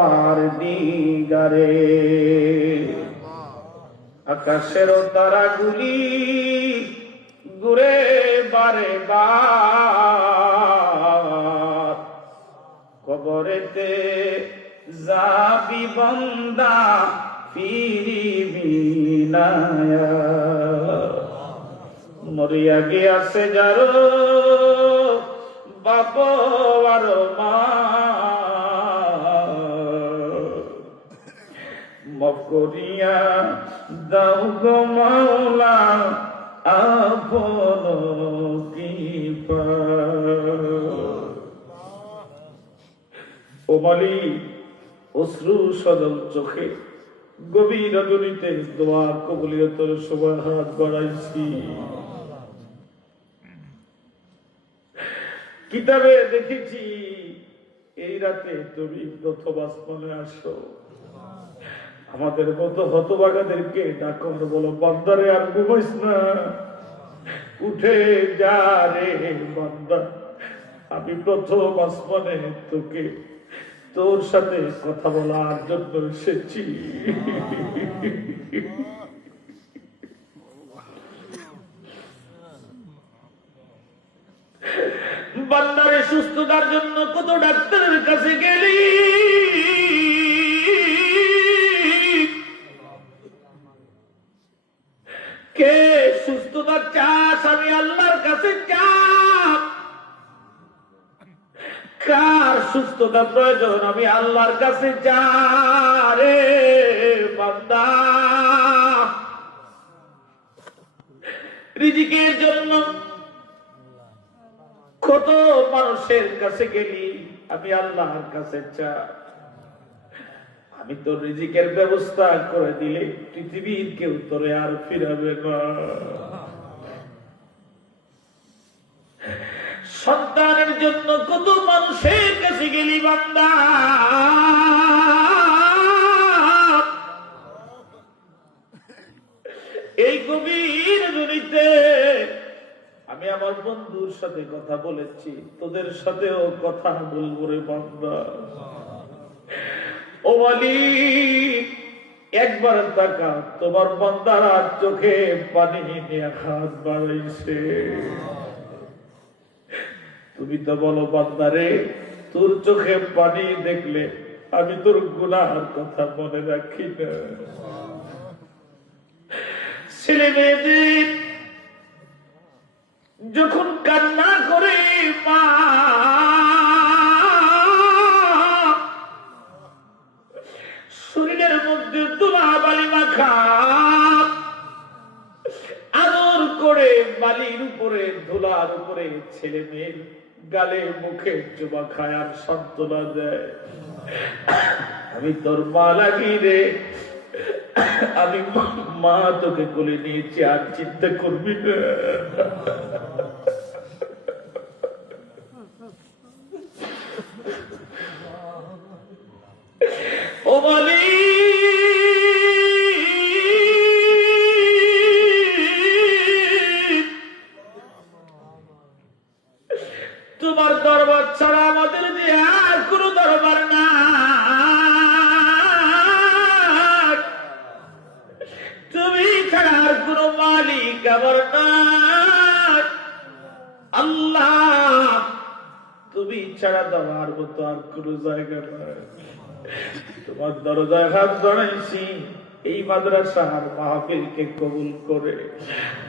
পার দিগারে আকাশের তারাগুলি ঘুরে বারে বার। কবরেতে যাবি বন্দা, ফিরিবি নায়া। মরিয়া গিয়াছে যারো, বাপ আর মা। মকরিয়া দাও গো মাওলা, আপন ও মালি অশ্রু সদল চোখে গভীর রজনীতে দোয়া কবলিয়তর সময় হাত বাড়াইছি। কিতাবে দেখেছি, এই রাতে তুমি প্রথম আসমানে আসো। আমাদের মতো হতবাগাদেরকে ডাকর বলো, বান্দারে, আর ঘুমাইস না। উঠে যা রে বান্দা, আমি প্রথম আসমানে তোকে তোর সাথে কথা বলার জন্য এসেছি। বান্দারে সুস্থতার জন্য কত ডাক্তারের কাছে গেলি? সুস্থতা প্রয়োজন, আমি আল্লাহর কাছে যারে বান্দা। রিজিকের জন্য কত মানুষের কাছে গেলি, আমি আল্লাহর কাছে চা আমি তো রিজিকের ব্যবস্থা করে দিলে পৃথিবীর কেউ তোরে আর ফিরাবে না। সন্তানের জন্য কত মানুষের কাছে গেলি বান্দা? এই গভীর জড়িতে আমি আমার বন্ধুর সাথে কথা বলেছি। তোদের সাথেও কথা বলব রে বান্দা। ও মালিক, একবার তাকা, তোমার বান্দারা চোখে পানি নিয়ে হাত বাড়াইছে। তুমি তোর চোখে পানি দেখলে আমি তোর গুনার কথা মনে রাখি না। ছেলে মেয়েদের, যখন কান্না করে মা, শরীরের মধ্যে তুলা বালি মাখা, আদর করে বালির উপরে, ধুলার উপরে ছেলে মেয়ের গালে মুখে চুমা খায় আর সান্ত্বনা দেয় আমি তোর মা লাগি রে। আমি মা তোকে কোলে নিয়েছি আর চিন্তা করবি। না তোমার দরবার ছাড়া আমাদের যে আর কোনো দরবার না তুমি ছাড়া আর কোনো মালিক আমার না আল্লাহ, তুমি ছাড়া দেওয়ার মতো আর কোনো জায়গা নাই। তোমার দরজায় হাত জড়াইছি এই মাদ্রাসার মাহফিল কে কবুল করে।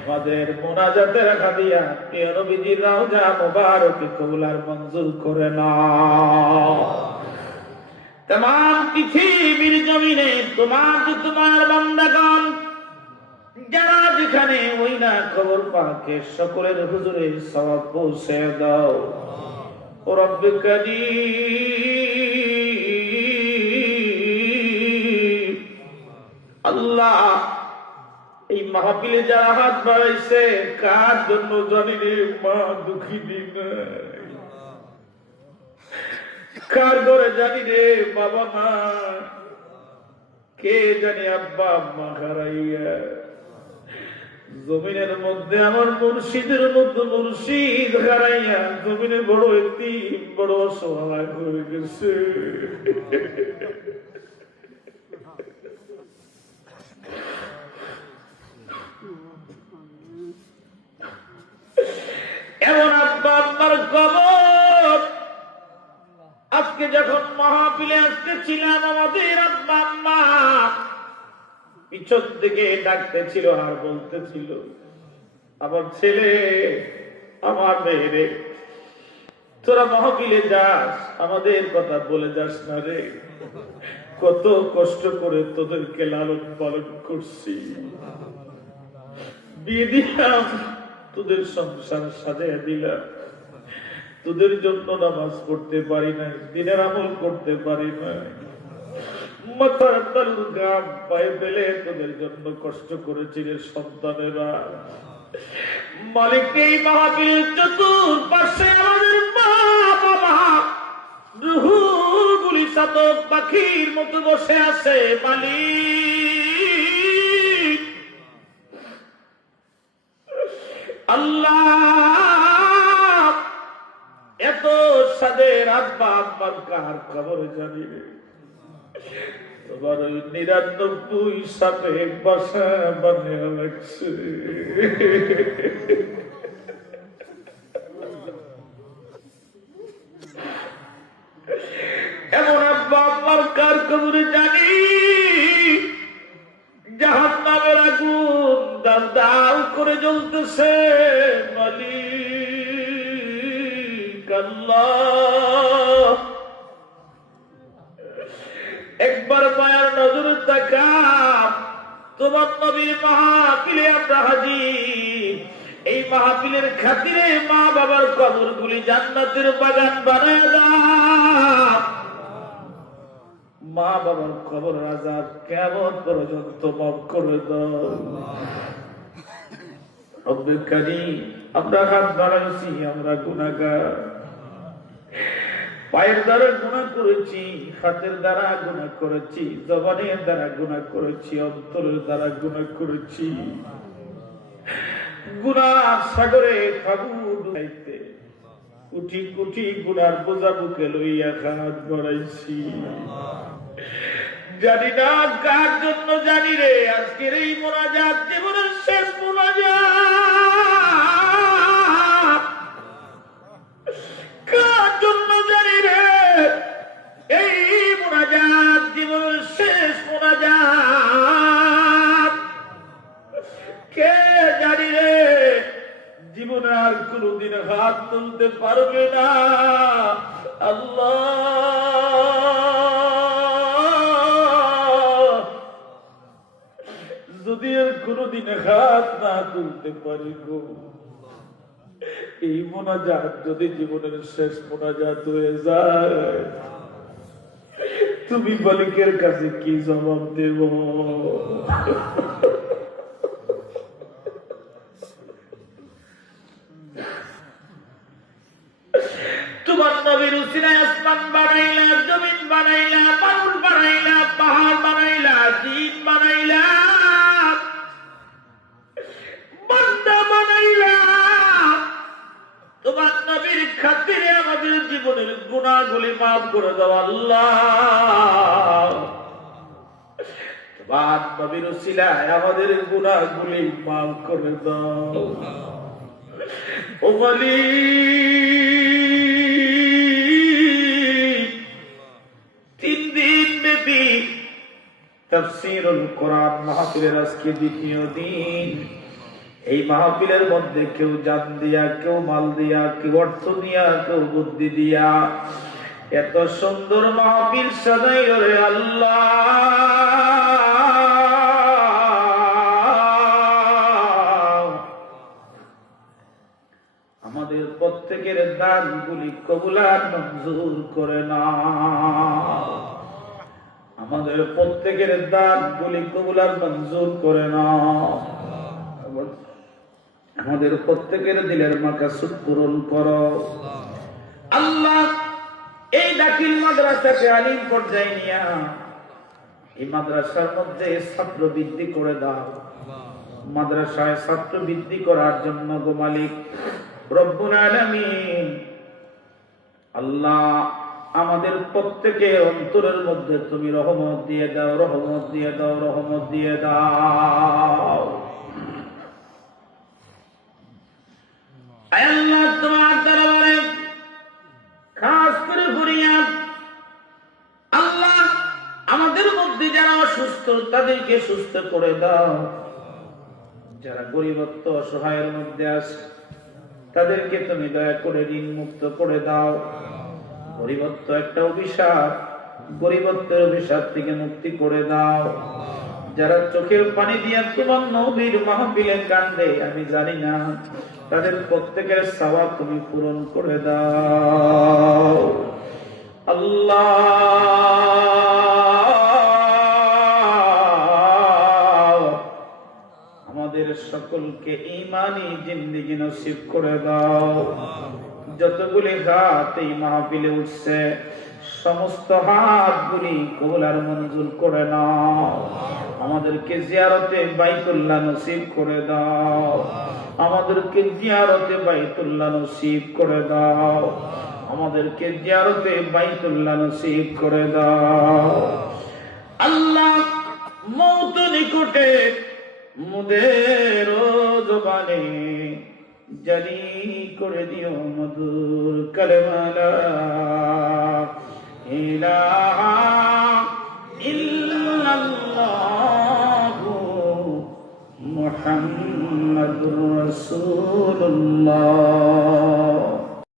আমাদের মোনাজাতের হাদিয়া প্রিয় নবীজির রাউজা মোবারক কবুল আর মঞ্জুর করে না। তোমার পৃথিবীর জমিনে, তোমার যে তোমার বান্দাগণ, যারা যেখানে ওই না খবর পাকে, সকলের হুজুরে সব পৌঁছে দাও। রব্বে কাদির আল্লাহ, এই মাহফিলে যারা হাত বাড়াইছে, কার জন্য জানি রে মা দুঃখী দিন কার ঘরে জানি রে বাবা মা? কে জানি আব্বা, আম্মা হারাইয়া জমিনের মধ্যে আমার মুর্শিদের মধ্যে মুর্শিদ হারাইয়া জমিনে বড় একটি বড় অসহায় হয়ে গেছে। এমন আব্বা আব্বার কবর আজকে যখন মহাপিলে আসতে ছিলাম আমাদের আব্বা আম্মা পিছন থেকে ডাকতেছিল আর বলতেছিল, আমার ছেলে, আমার মেয়েরে তোরা মহাপিলে যাস, আমাদের কথা বলে যাস না রে। কত কষ্ট করে তোদেরকে লালন পালন করছি। বিয়ে দিলাম, তোদের সংসার সাজাইয়া দিলাম। তোদের জন্য নামাজ পড়তে পারি নাই, দিনের আমল করতে পারি নাই। মাথার তালুর পেলে তোদের জন্য কষ্ট সন্তানেরা। আমাদের মা বাবা রুহু চাতক পাখির মতো বসে আছে মালি আল্লাহ এত সাদের আব্বা আব্বার কাহার খবর জানি তোমার ওই নিরানব্বই সাপে বাসা বানিয়ে লাগছে কবরে জানি জাহান নামের আগুন দাম দাল করে জ্বলতেছে মালিক একবার মায়ের নজর তাকা তোমার নবী মহাপিলে আমরা হাজি এই মহাপিলের খাতিরে মা বাবার কবর গুলি জান্নাতের বাগান বানায় দাও। মা বাবার খবর আজাদ কেমন পর্যন্ত মাফ করে দাও। আমরা হাত বাড়াইছি, আমরা গুণাগার পায়ের দ্বারা গুণা করেছি, হাতের দ্বারা গুণা করেছি, জবানের দ্বারা গুণা করেছি, অন্তরের দ্বারা গুণা করেছি। গুণার সাগরে খাবু ডুবাইতে কুঠি গুণার বোঝা বুকে লইয়া হাত বাড়াইছি। জানি না কার জন্য জানি রে, আজকের এই মোনাজাত জীবনের শেষ মোনাজাত। কার জন্য জানি রে, এই মোনাজাত জীবনের শেষ মোনাজাত। কে জানি রে, জীবনে আর কোনদিন হাত তুলতে পারবে না। যদি আর কোনদিন হাত না তুলতে পারি গো, এই মোনাজাত যদি জীবনের শেষ মোনাজাত হয়ে যায়, তুমি মালিকের কাছে কি জবাব দেব? তোমার নবীর উসিলায় আসমান বানাইলা, জমিন বানাইলা মানুষ বানাইলা, পাহাড় বানাইলা দিন বানাইলা। আমাদের জীবনের গুণাগুলি মাফ করে দাও আল্লাহ। বাদ নবীর সিলায় আমাদের গুণাগুলি মাফ করে দাও। বলি তিন দিন ব্যাপী তফসিরুল কোরআন মহাপুরের আজকে দ্বিতীয় দিন। এই মাহফিলের মধ্যে কেউ জান দিয়া, কেউ মাল দিয়া, কেউ অর্থ দিয়া কেউ বুদ্ধি দিয়া। এত সুন্দর মাহফিল সদাই আল্লাহ। আমাদের প্রত্যেকের দান গুলি কবুলার মঞ্জুর করে না। আমাদের প্রত্যেকের দান গুলি কবুলার মঞ্জুর করে না। আমাদের প্রত্যেকের দিলের মাকাসুদ পূরণ করো। আল্লাহ এই দাখিল মাদ্রাসাকে আলিম পর্যায়ে নিয়া এই মাদ্রাসার মধ্যে ছাত্র বৃদ্ধি করে দাও। মাদ্রাসায় ছাত্র বৃদ্ধি করার জন্য গো মালিক, রব্বুল আলামিন, আল্লাহ আমাদের প্রত্যেকে অন্তরের মধ্যে তুমি রহমত দিয়ে দাও, রহমত দিয়ে দাও, রহমত দিয়ে দাও। যারা অসহায়ের মধ্যে তাদেরকে তুমি দয়া করে ঋণ মুক্ত করে দাও। গরিবত্ব একটা অভিশাপ, গরিবত্বের অভিশাপ থেকে মুক্তি করে দাও। যারা চোখের পানি দিয়ে তোমার নবীর মাহফিলে কান্দে, আমি জানি না, তাদের প্রত্যেকের সওয়াব তুমি পূরণ করে দাও। আল্লাহ! আমাদের সকলকে ইমানি জিন্দিগি নসিব করে দাও। যতগুলি হাত এই মাহফিলে উঠছে, সমস্ত হাতগুলি কবুলার মঞ্জুর করে নাও। আমাদেরকে জিয়ারতে বাইতুল্লাহ নসিব করে দাও। আমাদেরকে জিয়ারতে বাইতুল্লাহ নসিব করে দাও। আমাদেরকে জিয়ারতে বাইতুল্লাহ নসিব করে দাও। আল্লাহ মৌত নিকটে মুদের জবানে জারি করে দিও মধুর কলমালা। ইলাহা ইল্লাল্লাহু মুহাম্মাদুর রাসূলুল্লাহ।